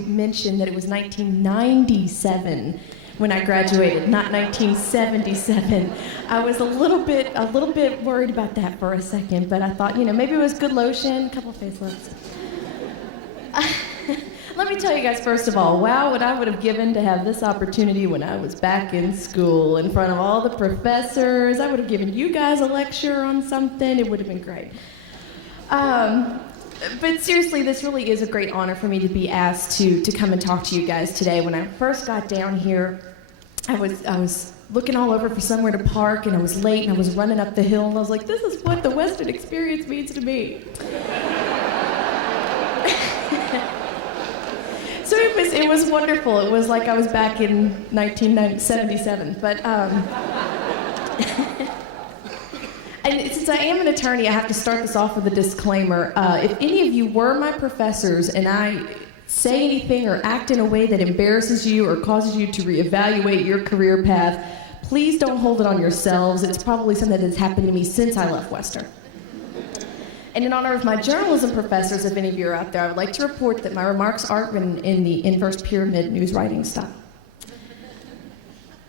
mention that it was 1997 when I graduated, not 1977. I was a little bit worried about that for a second, but I thought, maybe it was good lotion, a couple of facelifts. Let me tell you guys, first of all, wow, what I would have given to have this opportunity when I was back in school in front of all the professors. I would have given you guys a lecture on something. It would have been great. But seriously, this really is a great honor for me to be asked to come and talk to you guys today. When I first got down here, I was looking all over for somewhere to park, and I was late, and I was running up the hill, and I was like, this is what the Western experience means to me. So it was wonderful. It was like I was back in 1977. But and since I am an attorney, I have to start this off with a disclaimer. If any of you were my professors and I say anything or act in a way that embarrasses you or causes you to reevaluate your career path, please don't hold it on yourselves. It's probably something that has happened to me since I left Western. And in honor of my journalism professors, if any of you are out there, I would like to report that my remarks aren't written in the inverse pyramid news writing style.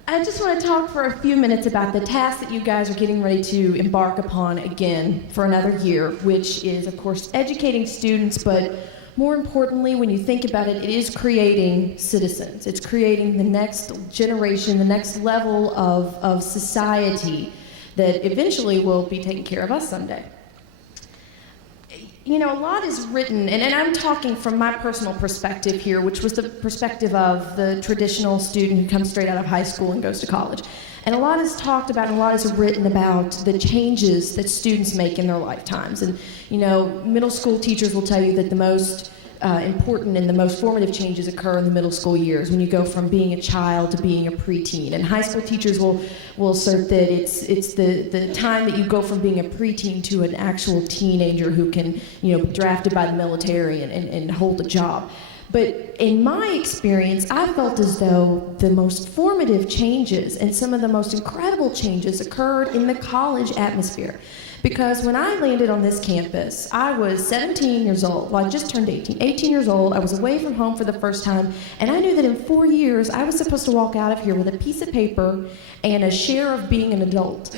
I just want to talk for a few minutes about the task that you guys are getting ready to embark upon again for another year, which is, of course, educating students, but more importantly, when you think about it, it is creating citizens. It's creating the next generation, the next level of society that eventually will be taking care of us someday. A lot is written, and I'm talking from my personal perspective here, which was the perspective of the traditional student who comes straight out of high school and goes to college. And a lot is talked about and a lot is written about the changes that students make in their lifetimes. And, middle school teachers will tell you that the most important and the most formative changes occur in the middle school years when you go from being a child to being a preteen. And high school teachers will assert that it's the time that you go from being a preteen to an actual teenager who can, be drafted by the military and hold a job. But in my experience, I felt as though the most formative changes and some of the most incredible changes occurred in the college atmosphere. Because when I landed on this campus, I was 17 years old. Well, I just turned 18 years old. I was away from home for the first time, and I knew that in 4 years, I was supposed to walk out of here with a piece of paper and a share of being an adult.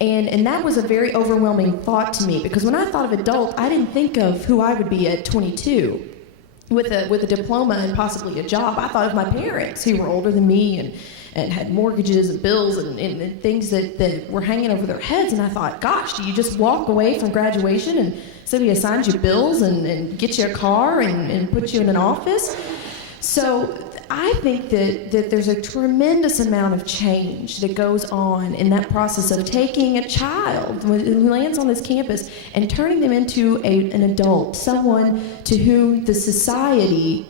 And that was a very overwhelming thought to me, because when I thought of adult, I didn't think of who I would be at 22 with a diploma and possibly a job. I thought of my parents, who were older than me and had mortgages and bills and things that were hanging over their heads. And I thought, gosh, do you just walk away from graduation and somebody assigns you bills and get you a car and put you in an office? So I think that there's a tremendous amount of change that goes on in that process of taking a child who lands on this campus and turning them into an adult, someone to whom the society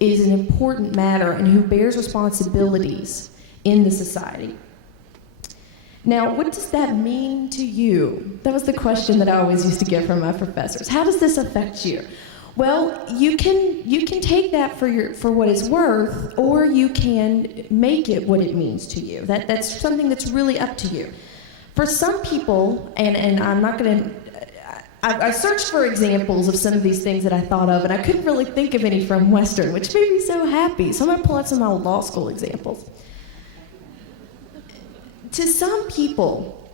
is an important matter and who bears responsibilities in the society. Now, what does that mean to you? That was the question that I always used to get from my professors. How does this affect you? Well, you can take that for what it's worth, or you can make it what it means to you. That's something that's really up to you. For some people, and I'm not going to, I searched for examples of some of these things that I thought of, and I couldn't really think of any from Western, which made me so happy. So I'm going to pull out some of my old law school examples. To some people,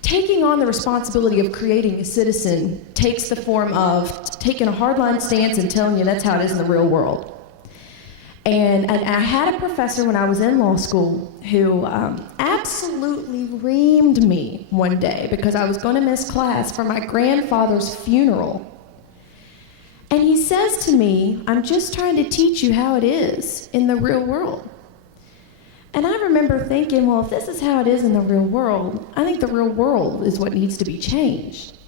taking on the responsibility of creating a citizen takes the form of taking a hardline stance and telling you that's how it is in the real world. And I had a professor when I was in law school who absolutely reamed me one day because I was going to miss class for my grandfather's funeral. And he says to me, "I'm just trying to teach you how it is in the real world." And I remember thinking, well, if this is how it is in the real world, I think the real world is what needs to be changed.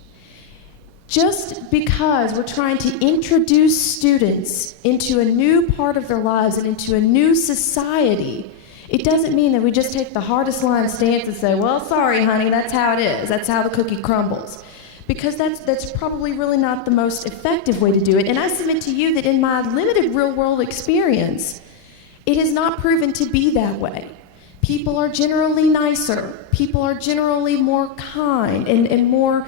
Just because we're trying to introduce students into a new part of their lives and into a new society, it doesn't mean that we just take the hardest line stance and say, well, sorry, honey, that's how it is. That's how the cookie crumbles. Because that's probably really not the most effective way to do it. And I submit to you that in my limited real-world experience, it has not proven to be that way. People are generally nicer. People are generally more kind and more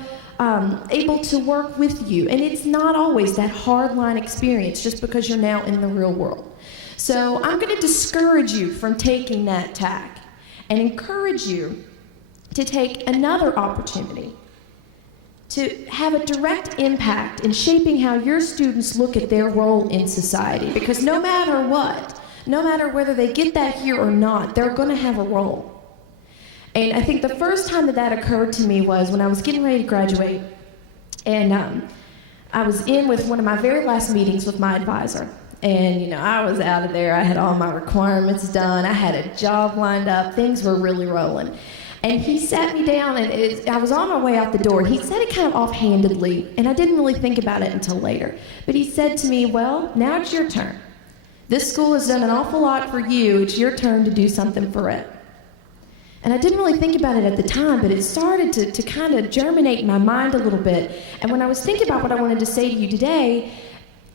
able to work with you. And it's not always that hardline experience just because you're now in the real world. So I'm going to discourage you from taking that tack and encourage you to take another opportunity to have a direct impact in shaping how your students look at their role in society. Because no matter what, no matter whether they get that here or not, they're going to have a role. And I think the first time that occurred to me was when I was getting ready to graduate, and I was in with one of my very last meetings with my advisor. And, I was out of there. I had all my requirements done. I had a job lined up. Things were really rolling. And he sat me down, and I was on my way out the door. He said it kind of offhandedly, and I didn't really think about it until later. But he said to me, well, now it's your turn. This school has done an awful lot for you. It's your turn to do something for it. And I didn't really think about it at the time, but it started to kind of germinate in my mind a little bit. And when I was thinking about what I wanted to say to you today,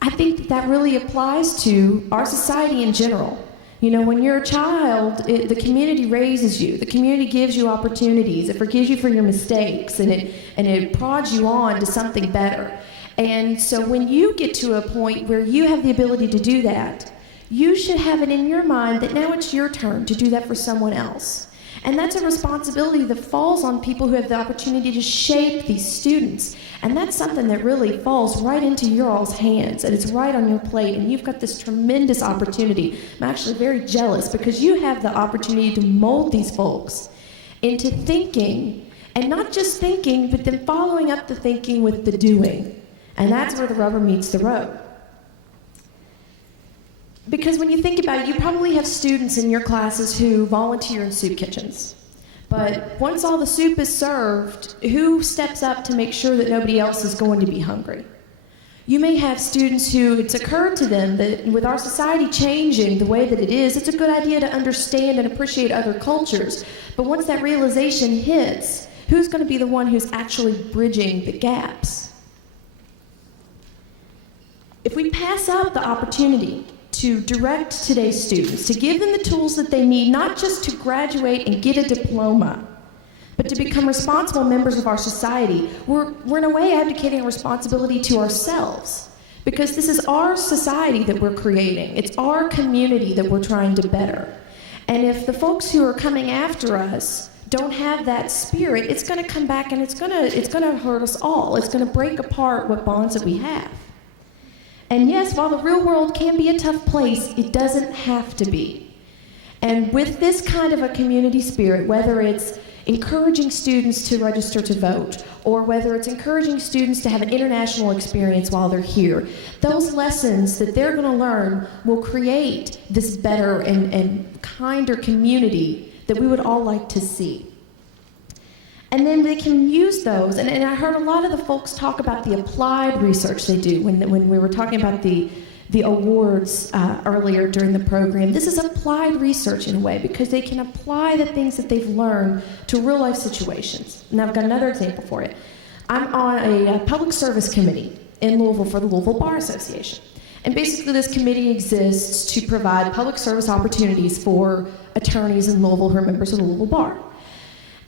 I think that really applies to our society in general. When you're a child, the community raises you. The community gives you opportunities. It forgives you for your mistakes, and it prods you on to something better. And so when you get to a point where you have the ability to do that, you should have it in your mind that now it's your turn to do that for someone else. And that's a responsibility that falls on people who have the opportunity to shape these students. And that's something that really falls right into your all's hands, and it's right on your plate, and you've got this tremendous opportunity. I'm actually very jealous because you have the opportunity to mold these folks into thinking, and not just thinking, but then following up the thinking with the doing. And that's where the rubber meets the road. Because when you think about it, you probably have students in your classes who volunteer in soup kitchens. But once all the soup is served, who steps up to make sure that nobody else is going to be hungry? You may have students who it's occurred to them that with our society changing the way that it is, it's a good idea to understand and appreciate other cultures. But once that realization hits, who's going to be the one who's actually bridging the gaps? If we pass up the opportunity to direct today's students, to give them the tools that they need, not just to graduate and get a diploma, but to become responsible members of our society, we're in a way abdicating a responsibility to ourselves. Because this is our society that we're creating. It's our community that we're trying to better. And if the folks who are coming after us don't have that spirit, it's going to come back and it's going to hurt us all. It's going to break apart what bonds that we have. And yes, while the real world can be a tough place, it doesn't have to be. And with this kind of a community spirit, whether it's encouraging students to register to vote, or whether it's encouraging students to have an international experience while they're here, those lessons that they're going to learn will create this better and kinder community that we would all like to see. And then they can use those, and I heard a lot of the folks talk about the applied research they do when we were talking about the awards earlier during the program. This is applied research in a way because they can apply the things that they've learned to real life situations. And I've got another example for you. I'm on a public service committee in Louisville for the Louisville Bar Association. And basically this committee exists to provide public service opportunities for attorneys in Louisville who are members of the Louisville Bar.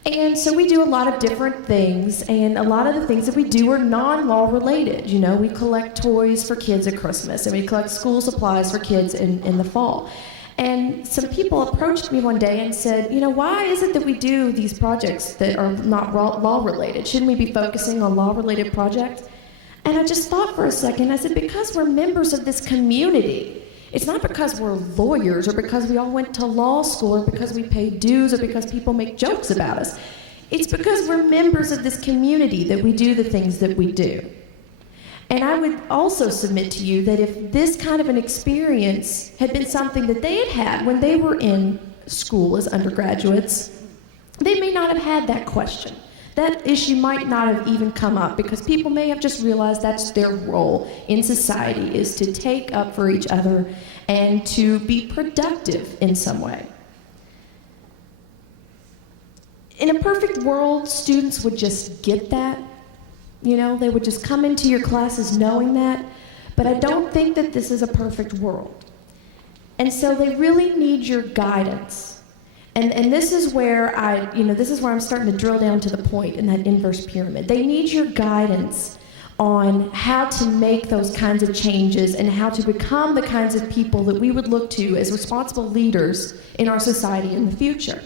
And so we do a lot of different things, and a lot of the things that we do are non-law related. We collect toys for kids at Christmas, and we collect school supplies for kids in the fall. And some people approached me one day and said, why is it that we do these projects that are not law related? Shouldn't we be focusing on law related projects? And I just thought for a second, I said, because we're members of this community. It's not because we're lawyers or because we all went to law school or because we pay dues or because people make jokes about us. It's because we're members of this community that we do the things that we do. And I would also submit to you that if this kind of an experience had been something that they had had when they were in school as undergraduates, they may not have had that question. That issue might not have even come up because people may have just realized that's their role in society, is to take up for each other and to be productive in some way. In a perfect world, students would just get that. They would just come into your classes knowing that. But I don't think that this is a perfect world. And so they really need your guidance. And this is where this is where I'm starting to drill down to the point in that inverse pyramid. They need your guidance on how to make those kinds of changes and how to become the kinds of people that we would look to as responsible leaders in our society in the future.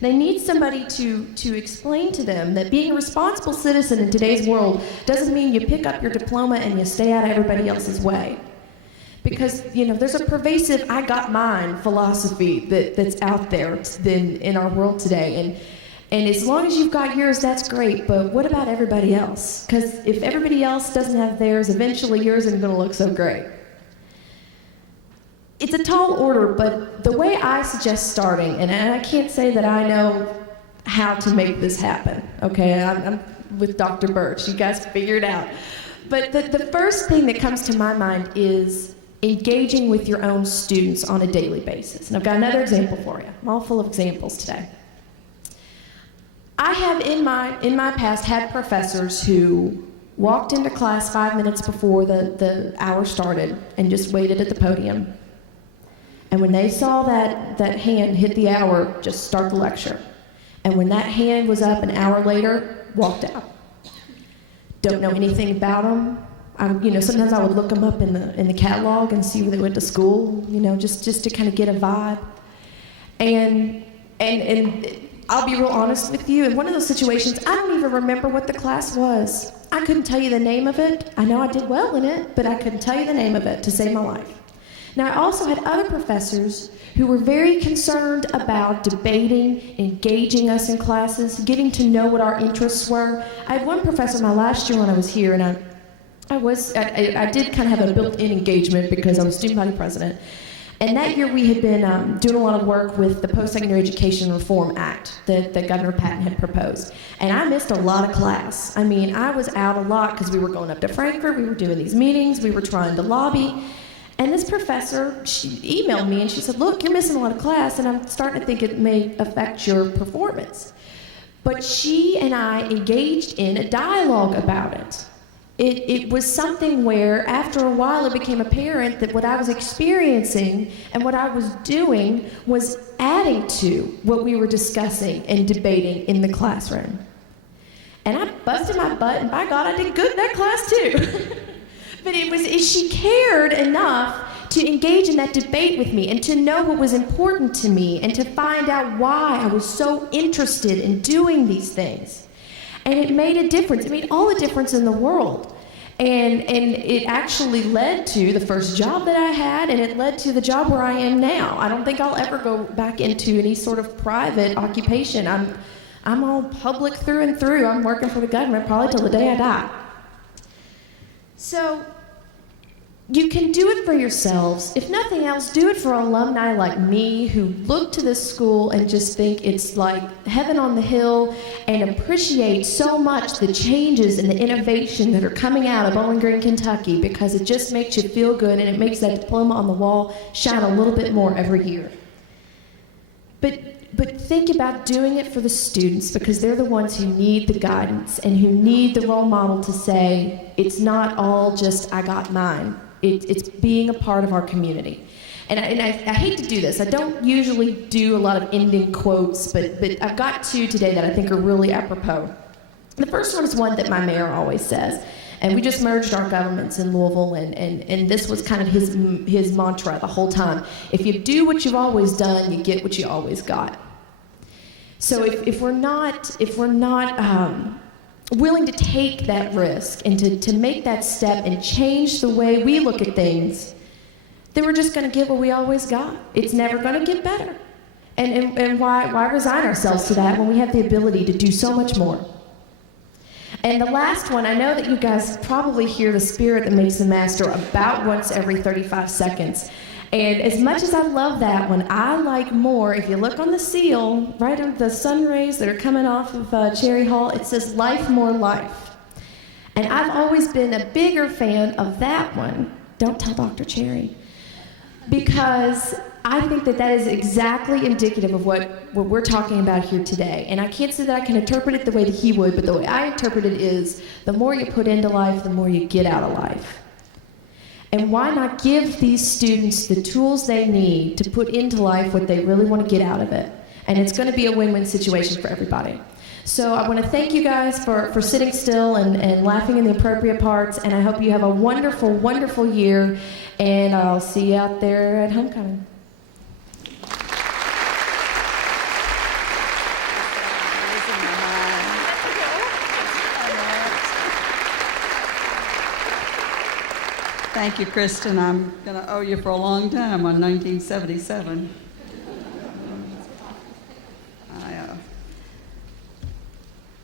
They need somebody to explain to them that being a responsible citizen in today's world doesn't mean you pick up your diploma and you stay out of everybody else's way. Because, there's a pervasive I got mine philosophy that's out there in our world today. And as long as you've got yours, that's great, but what about everybody else? Because if everybody else doesn't have theirs, eventually yours isn't going to look so great. It's a tall order, but the way I suggest starting, and I can't say that I know how to make this happen, okay? I'm with Dr. Birch. You guys figure it out. But the first thing that comes to my mind is engaging with your own students on a daily basis. And I've got another example for you. I'm all full of examples today. I have in my past had professors who walked into class 5 minutes before the hour started and just waited at the podium. And when they saw that hand hit the hour, just start the lecture. And when that hand was up an hour later, walked out. Don't know anything about them. Sometimes I would look them up in the catalog and see where they went to school, just to kind of get a vibe. And I'll be real honest with you, in one of those situations, I don't even remember what the class was. I couldn't tell you the name of it. I know I did well in it, but I couldn't tell you the name of it to save my life. Now, I also had other professors who were very concerned about debating, engaging us in classes, getting to know what our interests were. I had one professor my last year when I was here, and I did kind of have a built-in engagement because I was student body president. And that year we had been doing a lot of work with the Post-Secondary Education Reform Act that Governor Patton had proposed. And I missed a lot of class. I mean, I was out a lot because we were going up to Frankfurt, we were doing these meetings, we were trying to lobby. And this professor, she emailed me and she said, look, you're missing a lot of class and I'm starting to think it may affect your performance. But she and I engaged in a dialogue about it. It was something where, after a while, it became apparent that what I was experiencing and what I was doing was adding to what we were discussing and debating in the classroom. And I busted my butt, and by God, I did good in that class too. But she cared enough to engage in that debate with me and to know what was important to me and to find out why I was so interested in doing these things. And it made a difference. It made all the difference in the world. And it actually led to the first job that I had, and it led to the job where I am now. I don't think I'll ever go back into any sort of private occupation. I'm all public through and through. I'm working for the government probably till the day I die. So you can do it for yourselves. If nothing else, do it for alumni like me who look to this school and just think it's like heaven on the hill and appreciate so much the changes and the innovation that are coming out of Bowling Green, Kentucky, because it just makes you feel good and it makes that diploma on the wall shine a little bit more every year. But think about doing it for the students, because they're the ones who need the guidance and who need the role model to say, it's not all just I got mine. It's being a part of our community. And I hate to do this. I don't usually do a lot of ending quotes, but I've got two today that I think are really apropos. The first one is one that my mayor always says. And we just merged our governments in Louisville, and this was kind of his mantra the whole time. If you do what you've always done, you get what you always got. So if we're not willing to take that risk and to make that step and change the way we look at things, then we're just going to get what we always got. It's never going to get better. And why resign ourselves to that when we have the ability to do so much more? And the last one, I know that you guys probably hear the spirit that makes the master about once every 35 seconds. And as much as I love that one, I like more, if you look on the seal, right under the sun rays that are coming off of Cherry Hall, it says life, more life. And I've always been a bigger fan of that one. Don't tell Dr. Cherry. Because I think that is exactly indicative of what we're talking about here today. And I can't say that I can interpret it the way that he would, but the way I interpret it is, the more you put into life, the more you get out of life. And why not give these students the tools they need to put into life what they really want to get out of it? And it's going to be a win-win situation for everybody. So I want to thank you guys for sitting still and laughing in the appropriate parts, and I hope you have a wonderful, wonderful year, and I'll see you out there at homecoming. Thank you, Kristen. I'm going to owe you for a long time on 1977.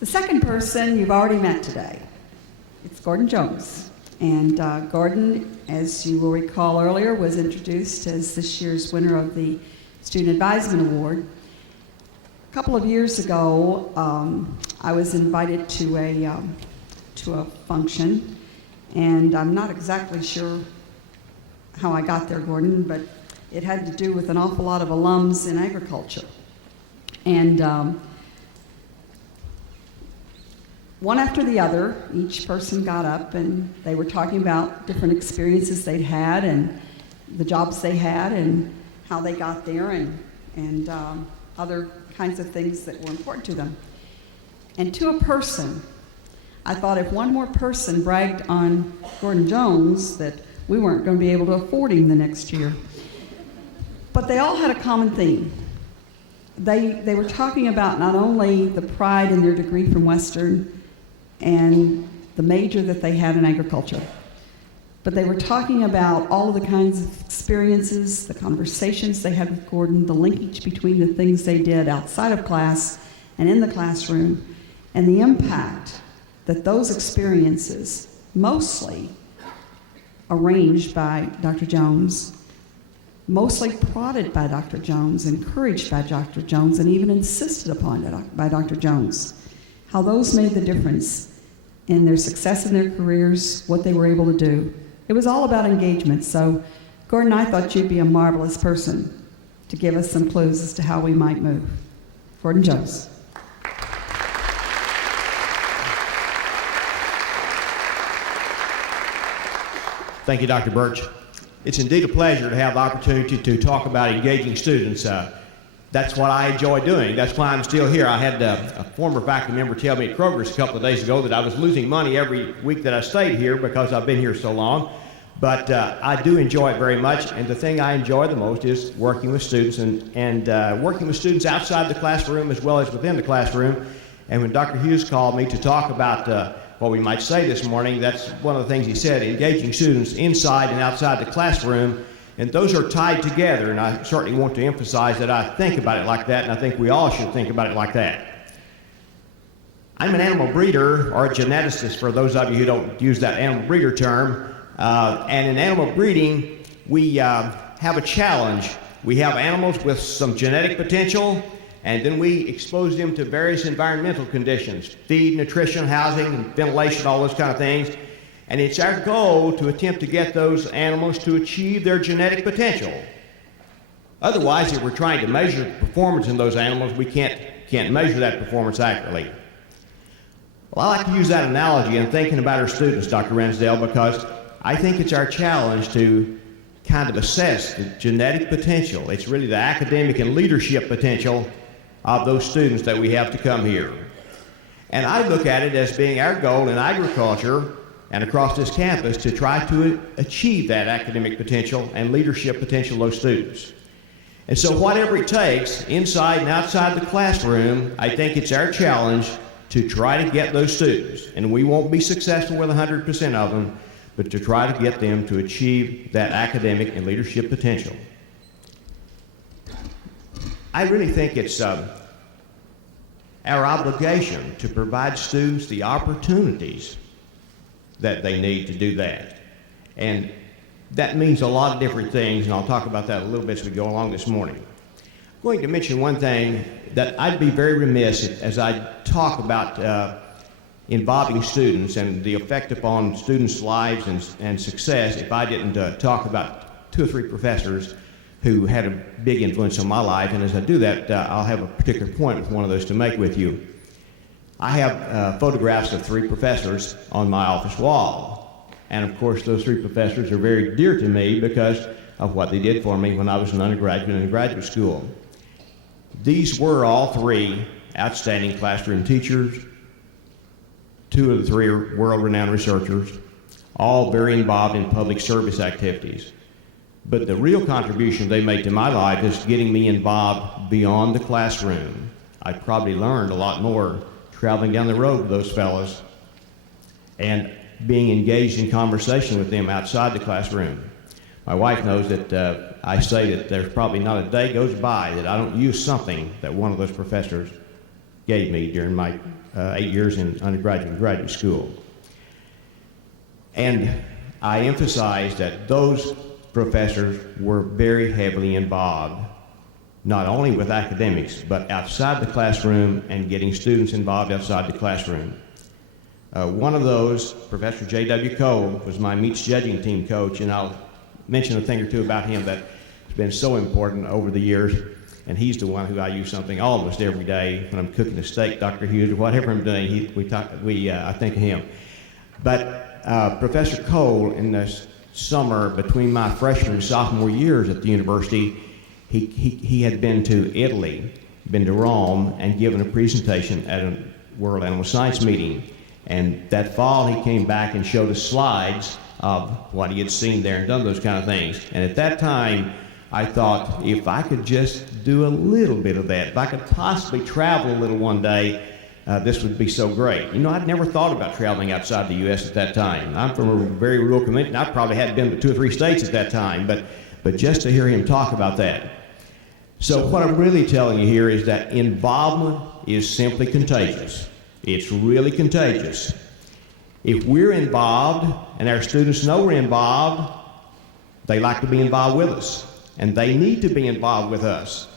The second person you've already met today. It's Gordon Jones. And Gordon, as you will recall earlier, was introduced as this year's winner of the Student Advisement Award. A couple of years ago, I was invited to a function, and I'm not exactly sure how I got there, Gordon, but it had to do with an awful lot of alums in agriculture. And one after the other, each person got up and they were talking about different experiences they'd had and the jobs they had and how they got there and other kinds of things that were important to them. And to a person, I thought if one more person bragged on Gordon Jones that we weren't going to be able to afford him the next year. But they all had a common theme. They were talking about not only the pride in their degree from Western and the major that they had in agriculture, but they were talking about all of the kinds of experiences, the conversations they had with Gordon, the linkage between the things they did outside of class and in the classroom, and the impact that those experiences, mostly arranged by Dr. Jones, mostly prodded by Dr. Jones, encouraged by Dr. Jones, and even insisted upon by Dr. Jones, how those made the difference in their success in their careers, what they were able to do. It was all about engagement. So, Gordon, I thought you'd be a marvelous person to give us some clues as to how we might move. Gordon Jones. Thank you, Dr. Birch. It's indeed a pleasure to have the opportunity to talk about engaging students. That's what I enjoy doing. That's why I'm still here. I had a former faculty member tell me at Kroger's a couple of days ago that I was losing money every week that I stayed here because I've been here so long. But I do enjoy it very much, and the thing I enjoy the most is working with students and working with students outside the classroom as well as within the classroom. And when Dr. Hughes called me to talk about what we might say this morning, that's one of the things he said, engaging students inside and outside the classroom. And those are tied together, and I certainly want to emphasize that I think about it like that, and I think we all should think about it like that. I'm an animal breeder, or a geneticist for those of you who don't use that animal breeder term. And in animal breeding, we have a challenge. We have animals with some genetic potential, and then we expose them to various environmental conditions, feed, nutrition, housing, ventilation, all those kind of things. And it's our goal to attempt to get those animals to achieve their genetic potential. Otherwise, if we're trying to measure performance in those animals, we can't measure that performance accurately. Well, I like to use that analogy in thinking about our students, Dr. Rensdale, because I think it's our challenge to kind of assess the genetic potential. It's really the academic and leadership potential of those students that we have to come here. And I look at it as being our goal in agriculture and across this campus to try to achieve that academic potential and leadership potential of those students. And so whatever it takes, inside and outside the classroom, I think it's our challenge to try to get those students, and we won't be successful with 100% of them, but to try to get them to achieve that academic and leadership potential. I really think it's our obligation to provide students the opportunities that they need to do that. And that means a lot of different things, and I'll talk about that a little bit as we go along this morning. I'm going to mention one thing that I'd be very remiss as I talk about involving students and the effect upon students' lives and success if I didn't talk about 2 or 3 professors who had a big influence on my life. And as I do that, I'll have a particular point with one of those to make with you. I have photographs of 3 professors on my office wall. And of course, those three professors are very dear to me because of what they did for me when I was an undergraduate in graduate school. These were all three outstanding classroom teachers. Two of the three are world-renowned researchers, all very involved in public service activities. But the real contribution they made to my life is getting me involved beyond the classroom. I probably learned a lot more traveling down the road with those fellows and being engaged in conversation with them outside the classroom. My wife knows that I say that there's probably not a day goes by that I don't use something that one of those professors gave me during my 8 years in undergraduate and graduate school. And I emphasize that those professors were very heavily involved, not only with academics, but outside the classroom and getting students involved outside the classroom. One of those, Professor J.W. Cole, was my meets judging team coach, and I'll mention a thing or two about him that has been so important over the years. And he's the one who I use something almost every day when I'm cooking a steak, Dr. Hughes, or whatever I'm doing. I think of him. But Professor Cole, in the summer between my freshman and sophomore years at the university, he had been to Italy, been to Rome, and given a presentation at a World Animal Science meeting. And that fall, he came back and showed us slides of what he had seen there and done those kind of things. And at that time, I thought, if I could just do a little bit of that, if I could possibly travel a little one day, this would be so great. You know, I'd never thought about traveling outside the U.S. at that time. I'm from a very rural community, and I probably hadn't been to 2 or 3 states at that time, but just to hear him talk about that. So what I'm really telling you here is that involvement is simply contagious. It's really contagious. If we're involved, and our students know we're involved, they like to be involved with us. And they need to be involved with us.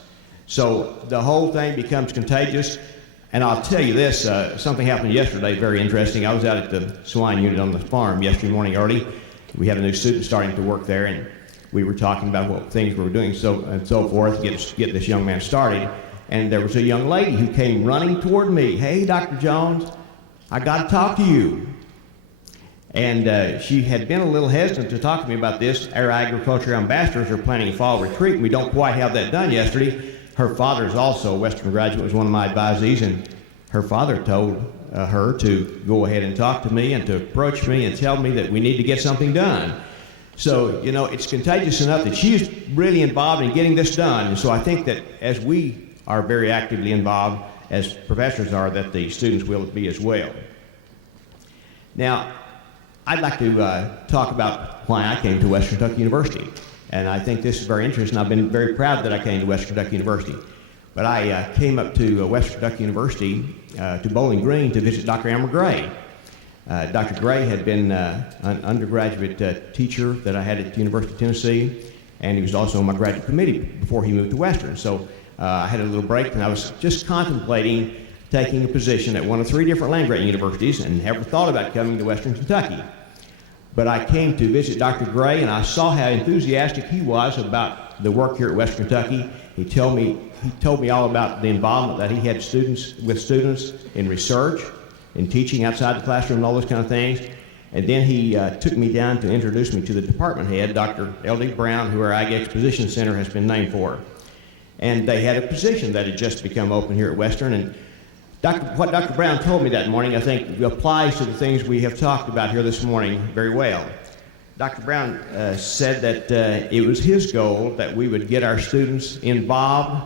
So the whole thing becomes contagious. And I'll tell you this, something happened yesterday, very interesting. I was out at the swine unit on the farm yesterday morning early. We had a new student starting to work there, and we were talking about what things we were doing and so forth to get this young man started. And there was a young lady who came running toward me. Hey, Dr. Jones, I got to talk to you. And she had been a little hesitant to talk to me about this. Our agriculture ambassadors are planning a fall retreat, and we don't quite have that done yesterday. Her father is also a Western graduate, was one of my advisees, and her father told her to go ahead and talk to me and to approach me and tell me that we need to get something done. So, you know, it's contagious enough that she's really involved in getting this done. And so I think that as we are very actively involved, as professors are, that the students will be as well. Now, I'd like to talk about why I came to Western Kentucky University. And I think this is very interesting. I've been very proud that I came to Western Kentucky University. But I came up to Western Kentucky University to Bowling Green to visit Dr. Elmer Gray. Dr. Gray had been an undergraduate teacher that I had at the University of Tennessee, and he was also on my graduate committee before he moved to Western. So I had a little break, and I was just contemplating taking a position at one of 3 different land-grant universities and never thought about coming to Western Kentucky. But I came to visit Dr. Gray, and I saw how enthusiastic he was about the work here at Western Kentucky. He told me all about the involvement that he had with students in research, in teaching outside the classroom, and all those kind of things. And then he took me down to introduce me to the department head, Dr. L.D. Brown, who our Ag Exposition Center has been named for. And they had a position that had just become open here at Western. And what Dr. Brown told me that morning, I think, applies to the things we have talked about here this morning very well. Dr. Brown said that it was his goal that we would get our students involved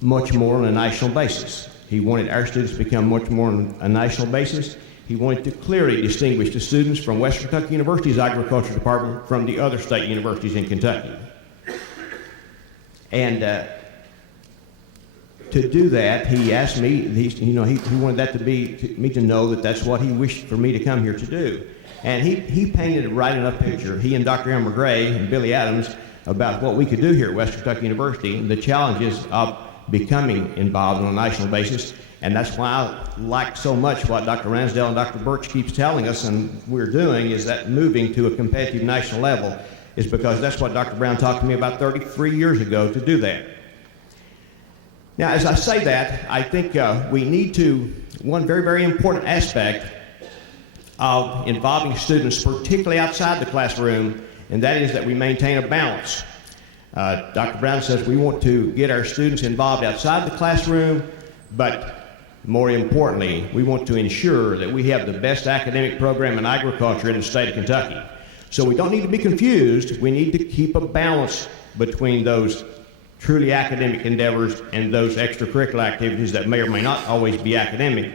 much more on a national basis. He wanted our students to become much more on a national basis. He wanted to clearly distinguish the students from Western Kentucky University's agriculture department from the other state universities in Kentucky. And to do that, he asked me, he wanted that to be me to know that that's what he wished for me to come here to do. And he painted a right enough picture, he and Dr. Elmer Gray and Billy Adams, about what we could do here at Western Kentucky University and the challenges of becoming involved on a national basis. And that's why I like so much what Dr. Ransdell and Dr. Birch keeps telling us and we're doing, is that moving to a competitive national level is because that's what Dr. Brown talked to me about 33 years ago to do that. Now, as I say that, I think we need to, one very, very important aspect of involving students, particularly outside the classroom, and that is that we maintain a balance. Dr. Brown says we want to get our students involved outside the classroom, but more importantly, we want to ensure that we have the best academic program in agriculture in the state of Kentucky. So we don't need to be confused. We need to keep a balance between those truly academic endeavors and those extracurricular activities that may or may not always be academic.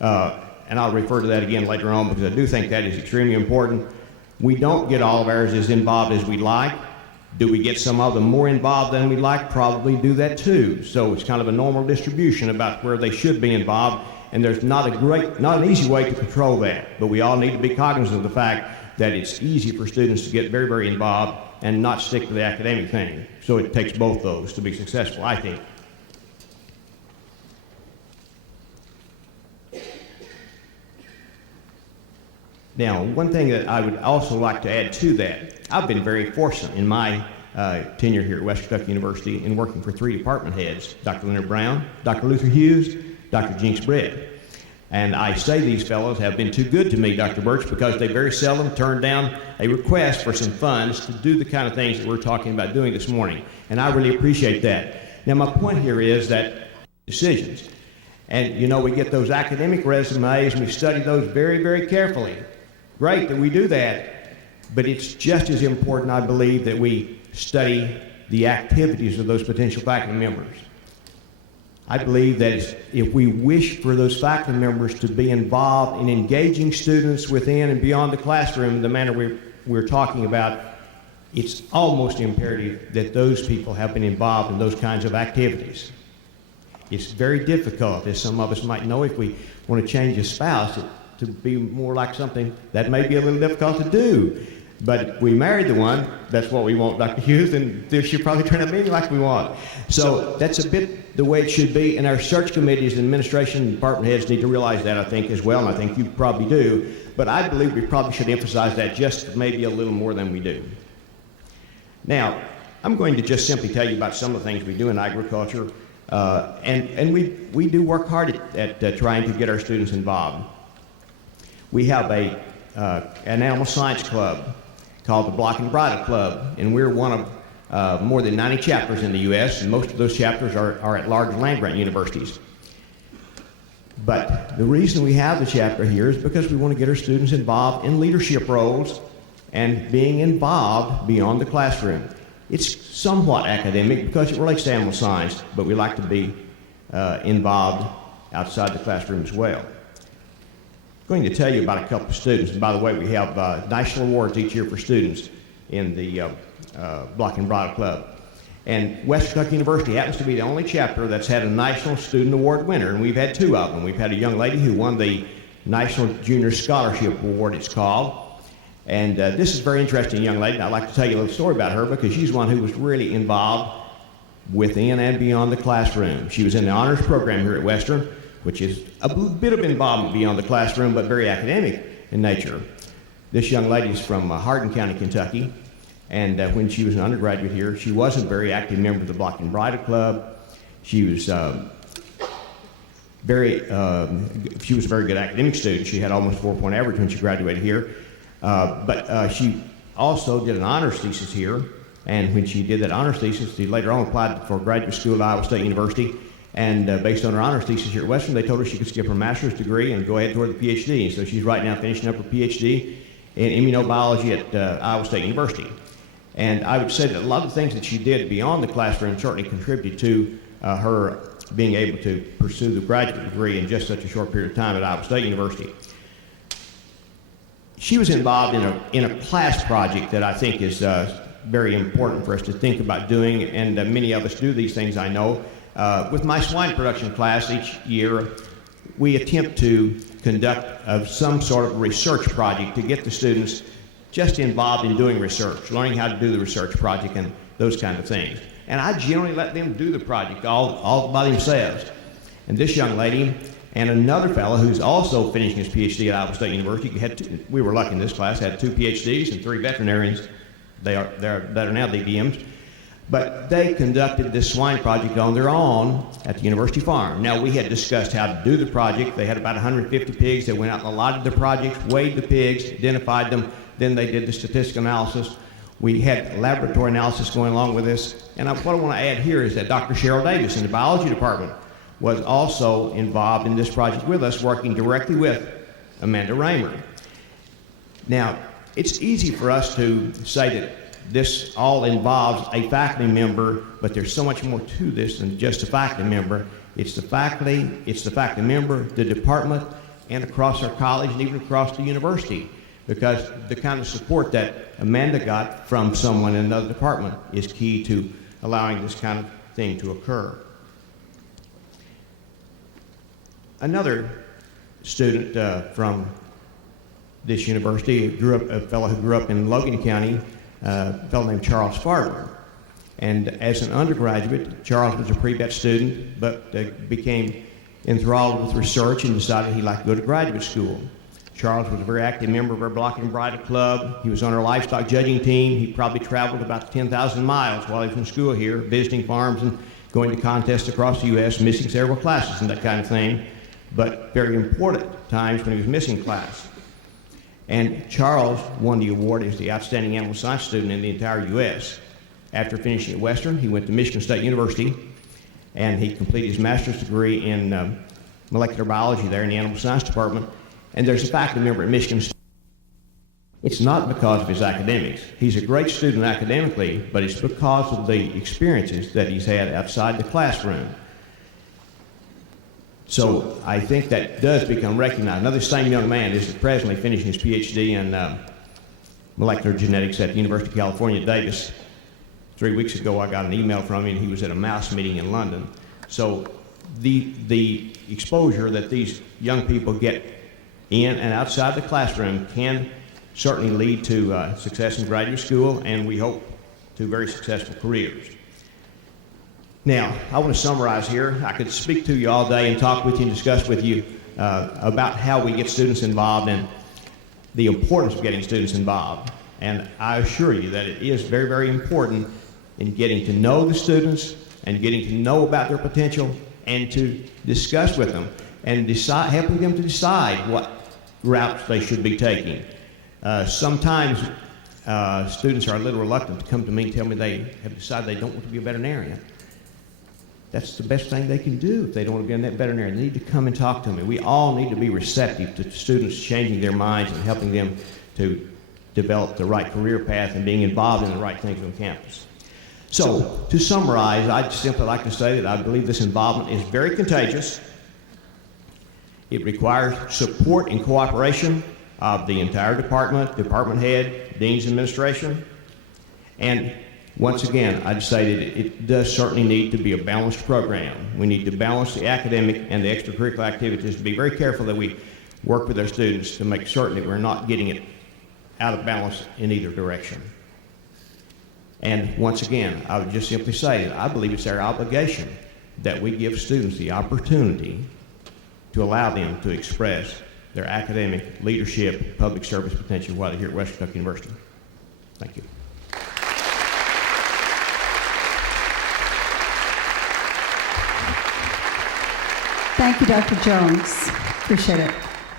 And I'll refer to that again later on because I do think that is extremely important. We don't get all of ours as involved as we'd like. Do we get some of them more involved than we'd like? Probably do that too. So it's kind of a normal distribution about where they should be involved, and there's not an easy way to control that. But we all need to be cognizant of the fact that it's easy for students to get very, very involved and not stick to the academic thing. So it takes both those to be successful, I think. Now, one thing that I would also like to add to that, I've been very fortunate in my tenure here at West Kentucky University in working for 3 department heads, Dr. Leonard Brown, Dr. Luther Hughes, Dr. Jinx Brett. And I say these fellows have been too good to me, Dr. Birch, because they very seldom turn down a request for some funds to do the kind of things that we're talking about doing this morning. And I really appreciate that. Now, my point here is that decisions. And, you know, we get those academic resumes and we study those very, very carefully. Great that we do that, but it's just as important, I believe, that we study the activities of those potential faculty members. I believe that if we wish for those faculty members to be involved in engaging students within and beyond the classroom in the manner we're talking about, it's almost imperative that those people have been involved in those kinds of activities. It's very difficult, as some of us might know, if we want to change a spouse, to be more like something that may be a little difficult to do. But if we married the one, that's what we want, Dr. Hughes, and she'll probably turn out maybe like we want. So that's a bit the way it should be, and our search committees and administration and department heads need to realize that, I think, as well, and I think you probably do. But I believe we probably should emphasize that just maybe a little more than we do. Now, I'm going to just simply tell you about some of the things we do in agriculture, and we do work hard at trying to get our students involved. We have an animal science club called the Block and Bridle Club, and we're one of more than 90 chapters in the U.S., and most of those chapters are at large land-grant universities. But the reason we have the chapter here is because we want to get our students involved in leadership roles and being involved beyond the classroom. It's somewhat academic because it relates to animal science, but we like to be involved outside the classroom as well. I'm going to tell you about a couple of students. And by the way, we have national awards each year for students in the Block and Bridle Club. And West Kentucky University happens to be the only chapter that's had a National Student Award winner, and we've had 2 of them. We've had a young lady who won the National Junior Scholarship Award, it's called. And this is a very interesting young lady. I'd like to tell you a little story about her because she's one who was really involved within and beyond the classroom. She was in the honors program here at Western, which is a bit of involvement beyond the classroom, but very academic in nature. This young lady is from Hardin County, Kentucky, and when she was an undergraduate here, she wasn't a very active member of the Block and Bridle Club. She was a very good academic student. She had almost 4-point average when she graduated here, but she also did an honors thesis here, and when she did that honors thesis, she later on applied for graduate school at Iowa State University. And based on her honors thesis here at Western, they told her she could skip her master's degree and go ahead toward the PhD. So she's right now finishing up her PhD in immunobiology at Iowa State University. And I would say that a lot of the things that she did beyond the classroom certainly contributed to her being able to pursue the graduate degree in just such a short period of time at Iowa State University. She was involved in a class project that I think is very important for us to think about doing, and many of us do these things, I know. With my swine production class each year, we attempt to conduct some sort of research project to get the students just involved in doing research, learning how to do the research project and those kind of things. And I generally let them do the project all by themselves. And this young lady and another fellow who's also finishing his PhD at Iowa State University, we were lucky in this class, had 2 PhDs and 3 veterinarians that are now DVMs. But they conducted this swine project on their own at the university farm. Now, we had discussed how to do the project. They had about 150 pigs. They went out and allotted the projects, weighed the pigs, identified them. Then they did the statistical analysis. We had laboratory analysis going along with this. And what I want to add here is that Dr. Cheryl Davis in the biology department was also involved in this project with us, working directly with Amanda Raymer. Now, it's easy for us to say that this all involves a faculty member, but there's so much more to this than just a faculty member. It's the faculty member, the department, and across our college and even across the university, because the kind of support that Amanda got from someone in another department is key to allowing this kind of thing to occur. Another student from this university, a fellow who grew up in Logan County, a fellow named Charles Farber. And as an undergraduate, Charles was a pre-vet student, but became enthralled with research and decided he'd like to go to graduate school. Charles was a very active member of our Block and Bridle Club. He was on our livestock judging team. He probably traveled about 10,000 miles while he was in school here, visiting farms and going to contests across the U.S., missing several classes and that kind of thing, but very important times when he was missing class. And Charles won the award as the outstanding animal science student in the entire U.S. After finishing at Western, he went to Michigan State University, and he completed his master's degree in molecular biology there in the animal science department. And there's a faculty member at Michigan State. It's not because of his academics. He's a great student academically, but it's because of the experiences that he's had outside the classroom. So I think that does become recognized. Another same young man is presently finishing his PhD in molecular genetics at the University of California at Davis. 3 weeks ago, I got an email from him. He was at a mouse meeting in London. So the exposure that these young people get in and outside the classroom can certainly lead to success in graduate school, and we hope to very successful careers. Now, I want to summarize here. I could speak to you all day and talk with you and discuss with you about how we get students involved and the importance of getting students involved. And I assure you that it is very, very important in getting to know the students and getting to know about their potential and to discuss with them and helping them to decide what routes they should be taking. Sometimes students are a little reluctant to come to me and tell me they have decided they don't want to be a veterinarian. That's the best thing they can do if they don't want to be a veterinarian. They need to come and talk to me. We all need to be receptive to students changing their minds and helping them to develop the right career path and being involved in the right things on campus. So, to summarize, I'd simply like to say that I believe this involvement is very contagious. It requires support and cooperation of the entire department, department head, dean's administration, and once again, I'd say that it does certainly need to be a balanced program. We need to balance the academic and the extracurricular activities, to be very careful that we work with our students to make certain that we're not getting it out of balance in either direction. And once again, I would just simply say that I believe it's our obligation that we give students the opportunity to allow them to express their academic, leadership, public service potential while they're here at Western Kentucky University. Thank you. Thank you, Dr. Jones. Appreciate it.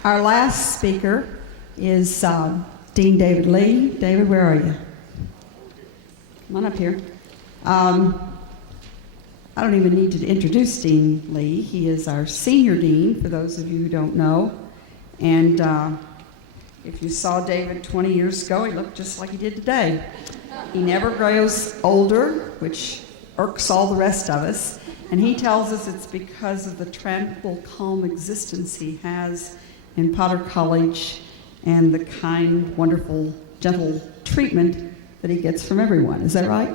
Our last speaker is Dean David Lee. David, where are you? Come on up here. I don't even need to introduce Dean Lee. He is our senior dean, for those of you who don't know. And if you saw David 20 years ago, he looked just like he did today. He never grows older, which irks all the rest of us. And he tells us it's because of the tranquil, calm existence he has in Potter College and the kind, wonderful, gentle treatment that he gets from everyone. Is that right?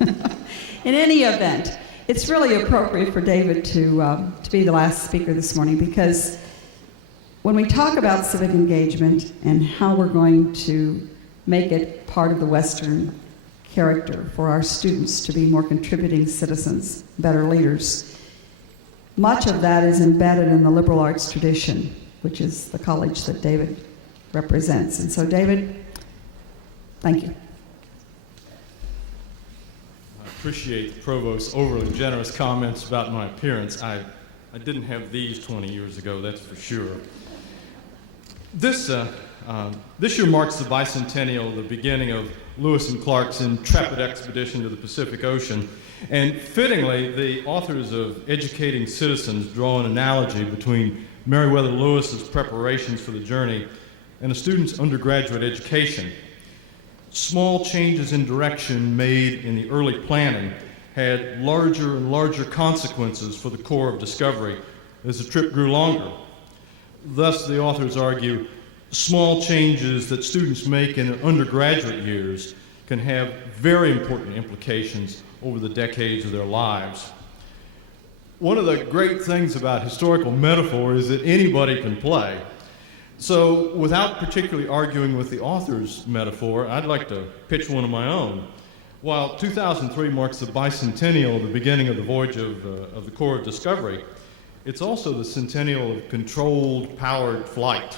In any event, it's really appropriate for David to be the last speaker this morning, because when we talk about civic engagement and how we're going to make it part of the Western character for our students to be more contributing citizens, better leaders, much of that is embedded in the liberal arts tradition, which is the college that David represents. And so, David, thank you. appreciate the provost's overly generous comments about my appearance. I didn't have these 20 years ago, that's for sure. This year marks the bicentennial, the beginning of Lewis and Clark's intrepid expedition to the Pacific Ocean. And fittingly, the authors of Educating Citizens draw an analogy between Meriwether Lewis's preparations for the journey and a student's undergraduate education. Small changes in direction made in the early planning had larger and larger consequences for the Corps of Discovery as the trip grew longer. Thus, the authors argue, small changes that students make in their undergraduate years can have very important implications over the decades of their lives. One of the great things about historical metaphor is that anybody can play. So, without particularly arguing with the author's metaphor, I'd like to pitch one of my own. While 2003 marks the bicentennial of the beginning of the voyage of the Corps of Discovery, it's also the centennial of controlled, powered flight.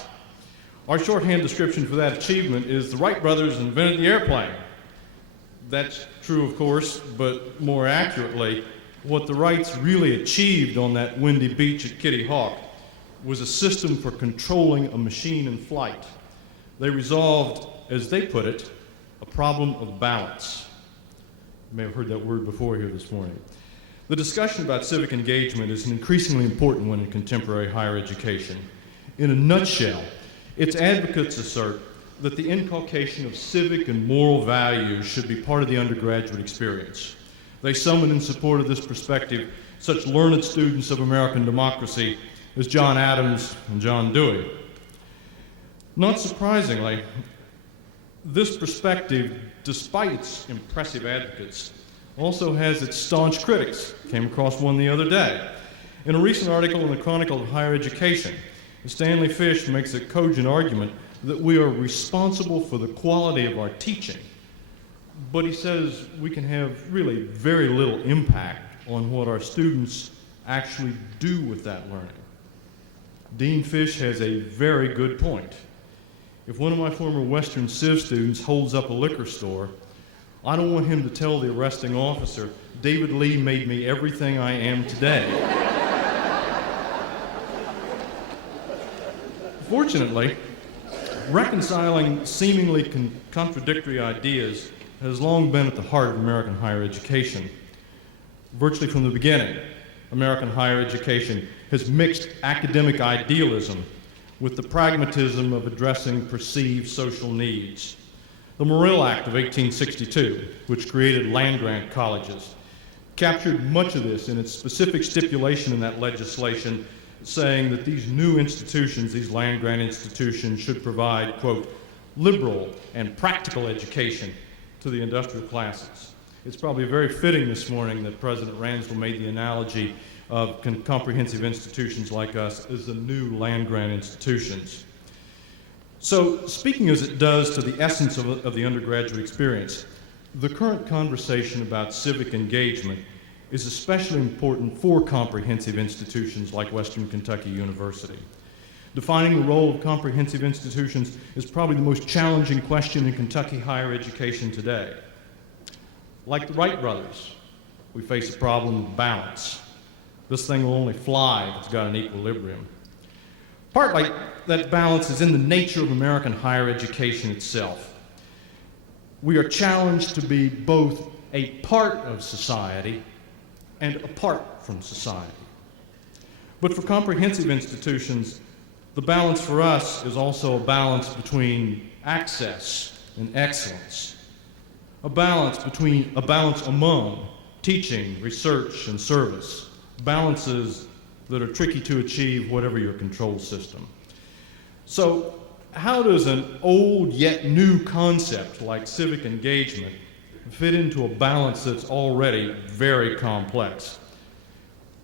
Our shorthand description for that achievement is the Wright brothers invented the airplane. That's true, of course, but more accurately, what the Wrights really achieved on that windy beach at Kitty Hawk was a system for controlling a machine in flight. They resolved, as they put it, a problem of balance. You may have heard that word before here this morning. The discussion about civic engagement is an increasingly important one in contemporary higher education. In a nutshell, its advocates assert that the inculcation of civic and moral values should be part of the undergraduate experience. They summon in support of this perspective such learned students of American democracy as John Adams and John Dewey. Not surprisingly, this perspective, despite its impressive advocates, also has its staunch critics. Came across one the other day. In a recent article in the Chronicle of Higher Education, Stanley Fish makes a cogent argument that we are responsible for the quality of our teaching, but he says we can have really very little impact on what our students actually do with that learning. Dean Fish has a very good point. If one of my former Western Civ students holds up a liquor store, I don't want him to tell the arresting officer, David Lee made me everything I am today. Fortunately, reconciling seemingly contradictory ideas has long been at the heart of American higher education. Virtually from the beginning, American higher education has mixed academic idealism with the pragmatism of addressing perceived social needs. The Morrill Act of 1862, which created land-grant colleges, captured much of this in its specific stipulation in that legislation, saying that these new institutions, these land-grant institutions, should provide, quote, liberal and practical education to the industrial classes. It's probably very fitting this morning that President Ransdell made the analogy of comprehensive institutions like us as the new land-grant institutions. So, speaking as it does to the essence of the undergraduate experience, the current conversation about civic engagement is especially important for comprehensive institutions like Western Kentucky University. Defining the role of comprehensive institutions is probably the most challenging question in Kentucky higher education today. Like the Wright brothers, we face a problem of balance. This thing will only fly if it's got an equilibrium. Partly, that balance is in the nature of American higher education itself. We are challenged to be both a part of society and apart from society. But for comprehensive institutions, the balance for us is also a balance between access and excellence, a balance among teaching, research, and service, balances that are tricky to achieve whatever your control system. So, how does an old yet new concept like civic engagement fit into a balance that's already very complex?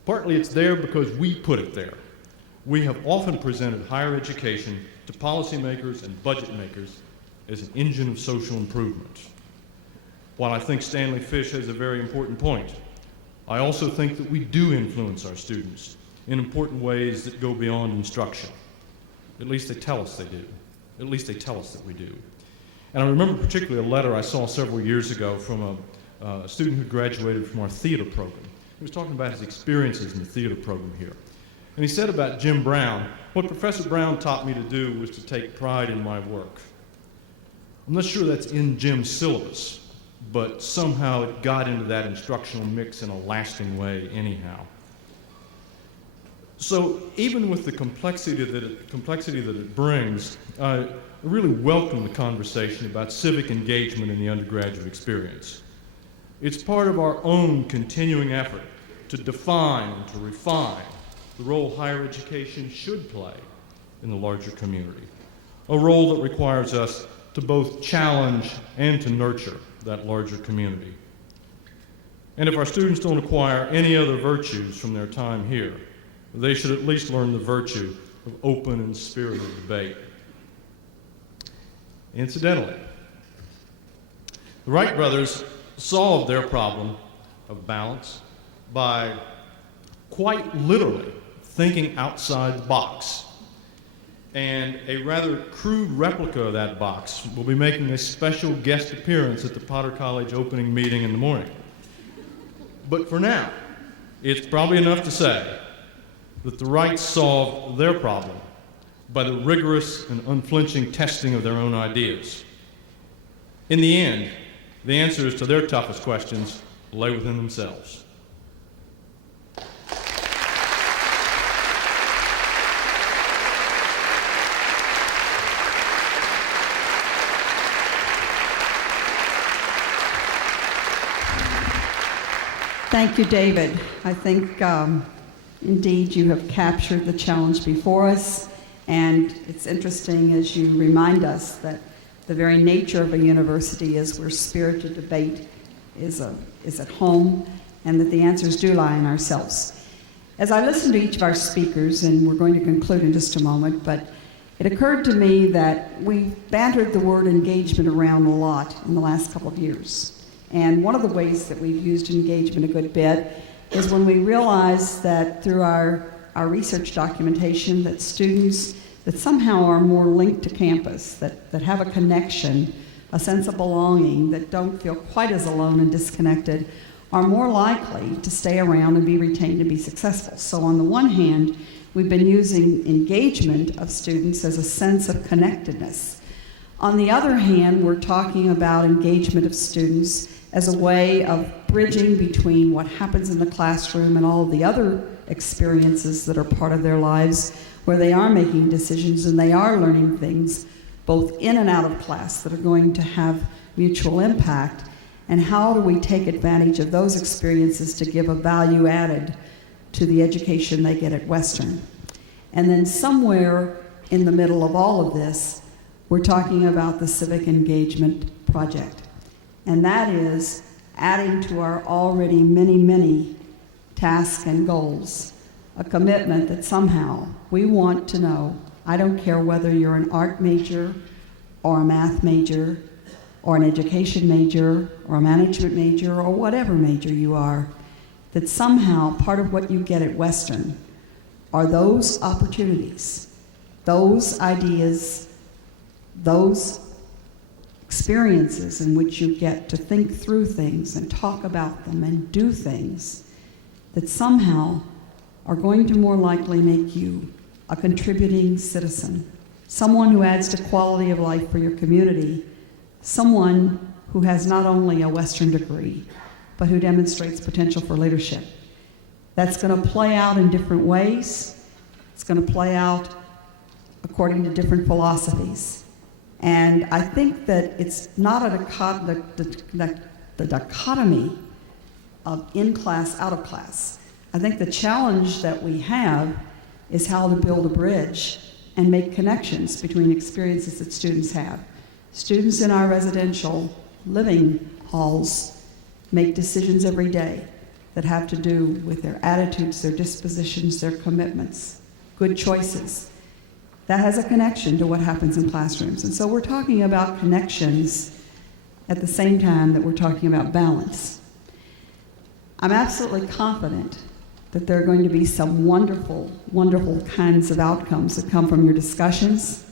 Partly it's there because we put it there. We have often presented higher education to policymakers and budget makers as an engine of social improvement. While I think Stanley Fish has a very important point, I also think that we do influence our students in important ways that go beyond instruction. At least they tell us they do. At least they tell us that we do. And I remember particularly a letter I saw several years ago from a student who graduated from our theater program. He was talking about his experiences in the theater program here. And he said about Jim Brown, what Professor Brown taught me to do was to take pride in my work. I'm not sure that's in Jim's syllabus, but somehow it got into that instructional mix in a lasting way anyhow. So even with the complexity that it brings, I really welcome the conversation about civic engagement in the undergraduate experience. It's part of our own continuing effort to define and to refine the role higher education should play in the larger community, a role that requires us to both challenge and to nurture that larger community. And if our students don't acquire any other virtues from their time here, they should at least learn the virtue of open and spirited debate. Incidentally, the Wright brothers solved their problem of balance by quite literally thinking outside the box. And a rather crude replica of that box will be making a special guest appearance at the Potter College opening meeting in the morning. But for now, it's probably enough to say that the Wrights solved their problem by the rigorous and unflinching testing of their own ideas. In the end, the answers to their toughest questions lay within themselves. Thank you, David. I think indeed you have captured the challenge before us, and it's interesting as you remind us that the very nature of a university is where spirited debate is at home, and that the answers do lie in ourselves. As I listened to each of our speakers, and we're going to conclude in just a moment, but it occurred to me that we've bantered the word engagement around a lot in the last couple of years. And one of the ways that we've used engagement a good bit is when we realize that through our research documentation that students that somehow are more linked to campus, that have a connection, a sense of belonging, that don't feel quite as alone and disconnected, are more likely to stay around and be retained and be successful. So on the one hand, we've been using engagement of students as a sense of connectedness. On the other hand, we're talking about engagement of students as a way of bridging between what happens in the classroom and all of the other experiences that are part of their lives, where they are making decisions and they are learning things both in and out of class that are going to have mutual impact. And how do we take advantage of those experiences to give a value added to the education they get at Western? And then somewhere in the middle of all of this, we're talking about the Civic Engagement Project. And that is adding to our already many, many tasks and goals, a commitment that somehow we want to know, I don't care whether you're an art major or a math major or an education major or a management major or whatever major you are, that somehow part of what you get at Western are those opportunities, those ideas, those experiences in which you get to think through things and talk about them and do things that somehow are going to more likely make you a contributing citizen, someone who adds to quality of life for your community, someone who has not only a Western degree, but who demonstrates potential for leadership. That's going to play out in different ways. It's going to play out according to different philosophies. And I think that it's not the dichotomy of in-class, out-of-class. I think the challenge that we have is how to build a bridge and make connections between experiences that students have. Students in our residential living halls make decisions every day that have to do with their attitudes, their dispositions, their commitments, good choices. That has a connection to what happens in classrooms. And so we're talking about connections at the same time that we're talking about balance. I'm absolutely confident that there are going to be some wonderful, wonderful kinds of outcomes that come from your discussions.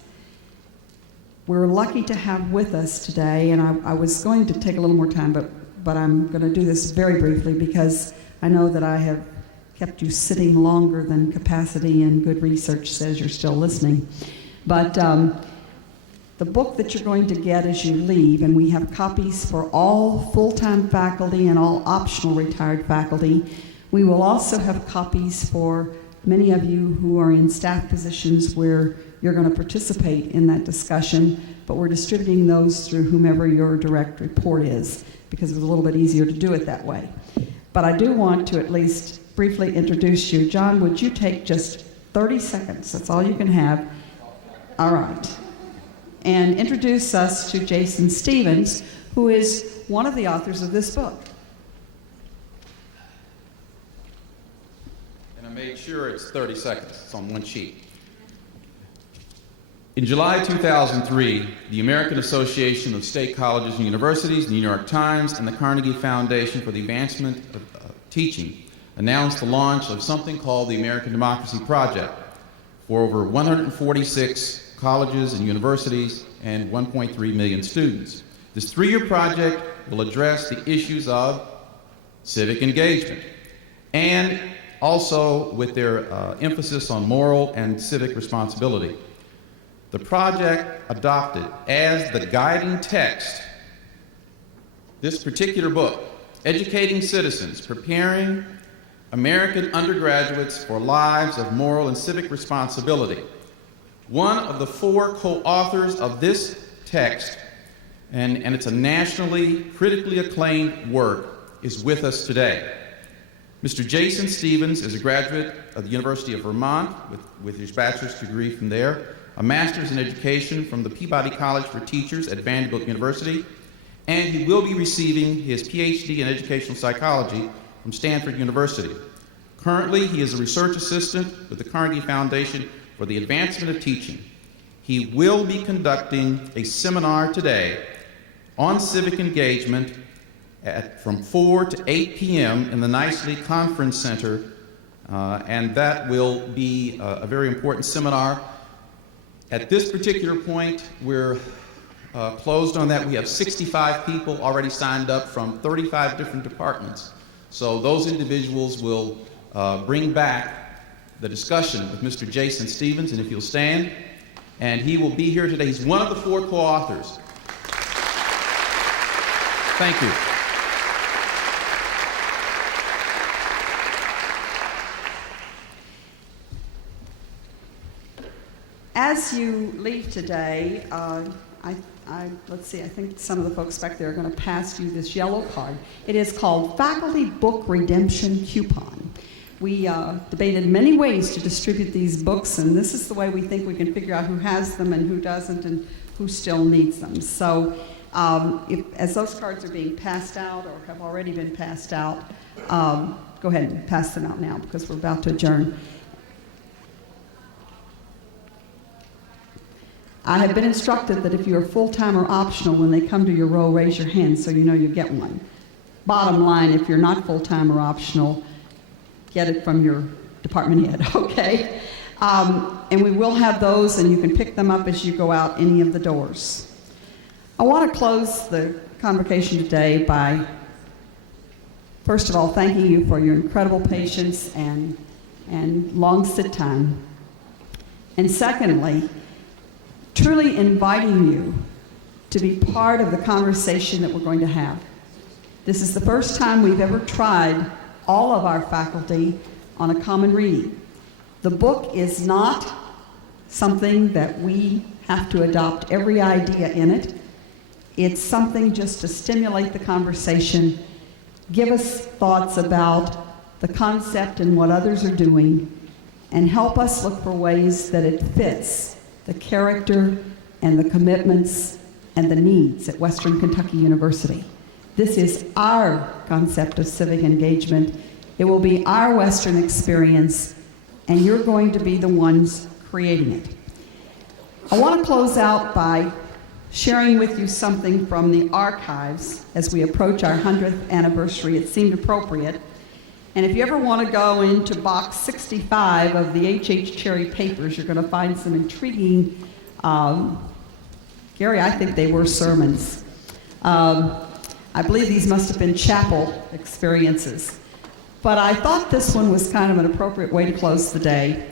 We're lucky to have with us today, and I was going to take a little more time, but but I'm going to do this very briefly because I know that I have kept you sitting longer than capacity and good research says you're still listening. But the book that you're going to get as you leave, and we have copies for all full-time faculty and all optional retired faculty. We will also have copies for many of you who are in staff positions where you're going to participate in that discussion, but we're distributing those through whomever your direct report is, because it was a little bit easier to do it that way. But I do want to at least briefly introduce you. John, would you take just 30 seconds? That's all you can have. All right. And introduce us to Jason Stevens, who is one of the authors of this book. And I made sure it's 30 seconds. It's on one sheet. In July 2003, the American Association of State Colleges and Universities, the New York Times, and the Carnegie Foundation for the Advancement of Teaching announced the launch of something called the American Democracy Project for over 146 colleges and universities and 1.3 million students. This 3-year project will address the issues of civic engagement and also with their emphasis on moral and civic responsibility. The project adopted as the guiding text this particular book, Educating Citizens, Preparing American Undergraduates for Lives of Moral and Civic Responsibility. One of the 4 co-authors of this text, and it's a nationally critically acclaimed work, is with us today. Mr. Jason Stevens is a graduate of the University of Vermont with his bachelor's degree from there, a master's in education from the Peabody College for Teachers at Vanderbilt University, and he will be receiving his PhD in educational psychology from Stanford University. Currently, he is a research assistant with the Carnegie Foundation for the Advancement of Teaching. He will be conducting a seminar today on civic engagement from 4 to 8 p.m. in the Nicely Conference Center, and that will be a very important seminar. At this particular point, we're closed on that. We have 65 people already signed up from 35 different departments. So those individuals will bring back the discussion with Mr. Jason Stevens, and if you'll stand, and he will be here today. He's one of the 4 co-authors. Thank you. As you leave today, let's see, I think some of the folks back there are going to pass you this yellow card. It is called Faculty Book Redemption Coupon. We debated many ways to distribute these books, and this is the way we think we can figure out who has them and who doesn't and who still needs them. So as those cards are being passed out or have already been passed out, go ahead and pass them out now because we're about to adjourn. I have been instructed that if you are full-time or optional, when they come to your row, raise your hand so you know you get one. Bottom line, if you're not full-time or optional, get it from your department head, okay? And we will have those, and you can pick them up as you go out any of the doors. I want to close the convocation today by, first of all, thanking you for your incredible patience and long sit time. And secondly, truly inviting you to be part of the conversation that we're going to have. This is the first time we've ever tried all of our faculty on a common reading. The book is not something that we have to adopt every idea in it. It's something just to stimulate the conversation, give us thoughts about the concept and what others are doing, and help us look for ways that it fits the character and the commitments and the needs at Western Kentucky University. This is our concept of civic engagement. It will be our Western experience, and you're going to be the ones creating it. I want to close out by sharing with you something from the archives as we approach our 100th anniversary. It seemed appropriate. And if you ever want to go into box 65 of the H.H. Cherry papers, you're going to find some intriguing, Gary, I think they were sermons. I believe these must have been chapel experiences. But I thought this one was kind of an appropriate way to close the day.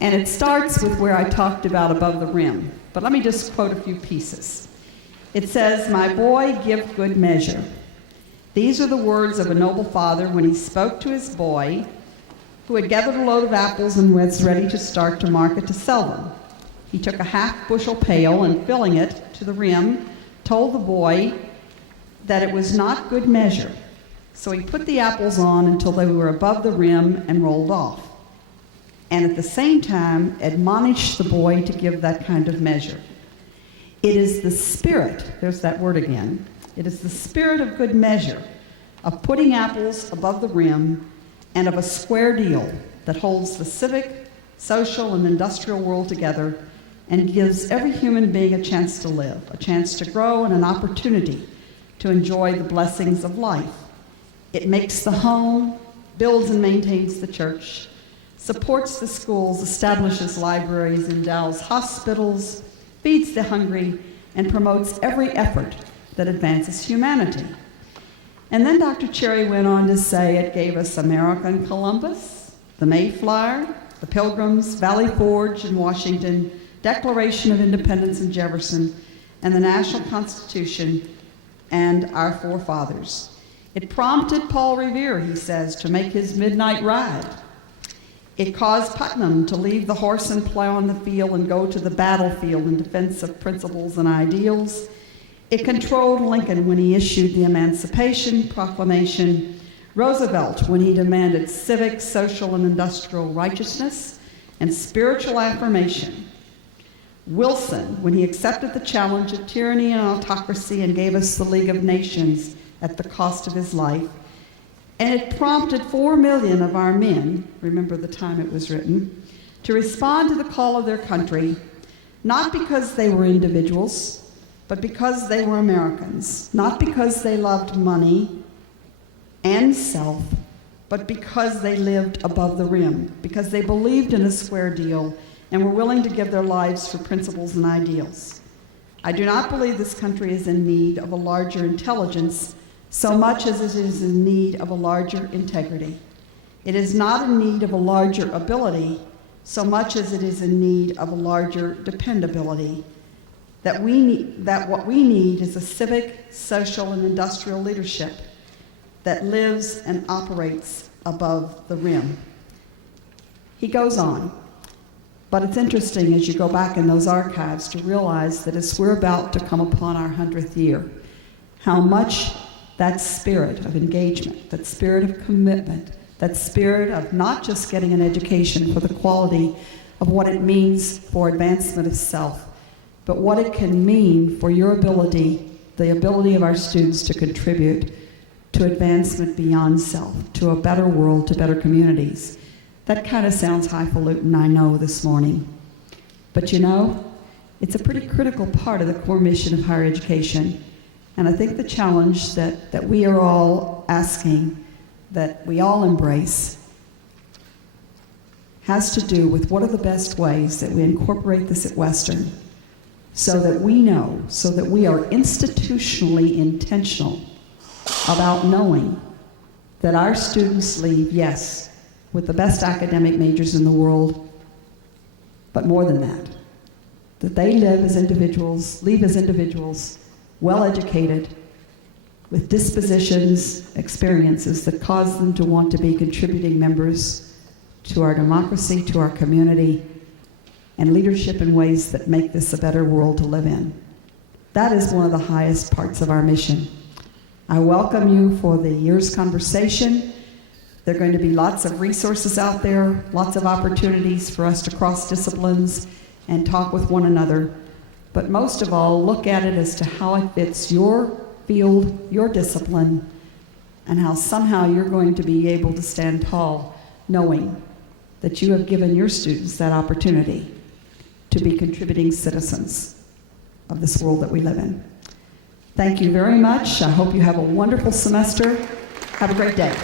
And it starts with where I talked about above the rim. But let me just quote a few pieces. It says, "My boy, give good measure." These are the words of a noble father when he spoke to his boy, who had gathered a load of apples and was ready to start to market to sell them. He took a half-bushel pail and, filling it to the rim, told the boy that it was not good measure. So he put the apples on until they were above the rim and rolled off, and at the same time admonished the boy to give that kind of measure. It is the spirit, there's that word again, it is the spirit of good measure, of putting apples above the rim, and of a square deal that holds the civic, social, and industrial world together and gives every human being a chance to live, a chance to grow, and an opportunity to enjoy the blessings of life. It makes the home, builds and maintains the church, supports the schools, establishes libraries, endows hospitals, feeds the hungry, and promotes every effort that advances humanity. And then Dr. Cherry went on to say it gave us America and Columbus, the Mayflower, the Pilgrims, Valley Forge in Washington, Declaration of Independence in Jefferson, and the National Constitution and our forefathers. It prompted Paul Revere, he says, to make his midnight ride. It caused Putnam to leave the horse and plow on the field and go to the battlefield in defense of principles and ideals. It controlled Lincoln when he issued the Emancipation Proclamation, Roosevelt when he demanded civic, social, and industrial righteousness and spiritual affirmation, Wilson when he accepted the challenge of tyranny and autocracy and gave us the League of Nations at the cost of his life. And it prompted 4 million of our men, remember the time it was written, to respond to the call of their country, not because they were individuals, but because they were Americans, not because they loved money and self, but because they lived above the rim, because they believed in a square deal and were willing to give their lives for principles and ideals. I do not believe this country is in need of a larger intelligence so much as it is in need of a larger integrity. It is not in need of a larger ability so much as it is in need of a larger dependability. That what we need is a civic, social, and industrial leadership that lives and operates above the rim. He goes on, but it's interesting as you go back in those archives to realize that as we're about to come upon our 100th year, how much that spirit of engagement, that spirit of commitment, that spirit of not just getting an education for the quality of what it means for advancement of self, but what it can mean for your ability, the ability of our students to contribute to advancement beyond self, to a better world, to better communities. That kind of sounds highfalutin, I know, this morning. But you know, it's a pretty critical part of the core mission of higher education. And I think the challenge that we are all asking, that we all embrace, has to do with what are the best ways that we incorporate this at Western so that we know, so that we are institutionally intentional about knowing that our students leave, yes, with the best academic majors in the world, but more than that they live as individuals, leave as individuals, well-educated, with dispositions, experiences that cause them to want to be contributing members to our democracy, to our community, and leadership in ways that make this a better world to live in. That is one of the highest parts of our mission. I welcome you for the year's conversation. There are going to be lots of resources out there, lots of opportunities for us to cross disciplines and talk with one another. But most of all, look at it as to how it fits your field, your discipline, and how somehow you're going to be able to stand tall knowing that you have given your students that opportunity to be contributing citizens of this world that we live in. Thank you very much. I hope you have a wonderful semester. Have a great day.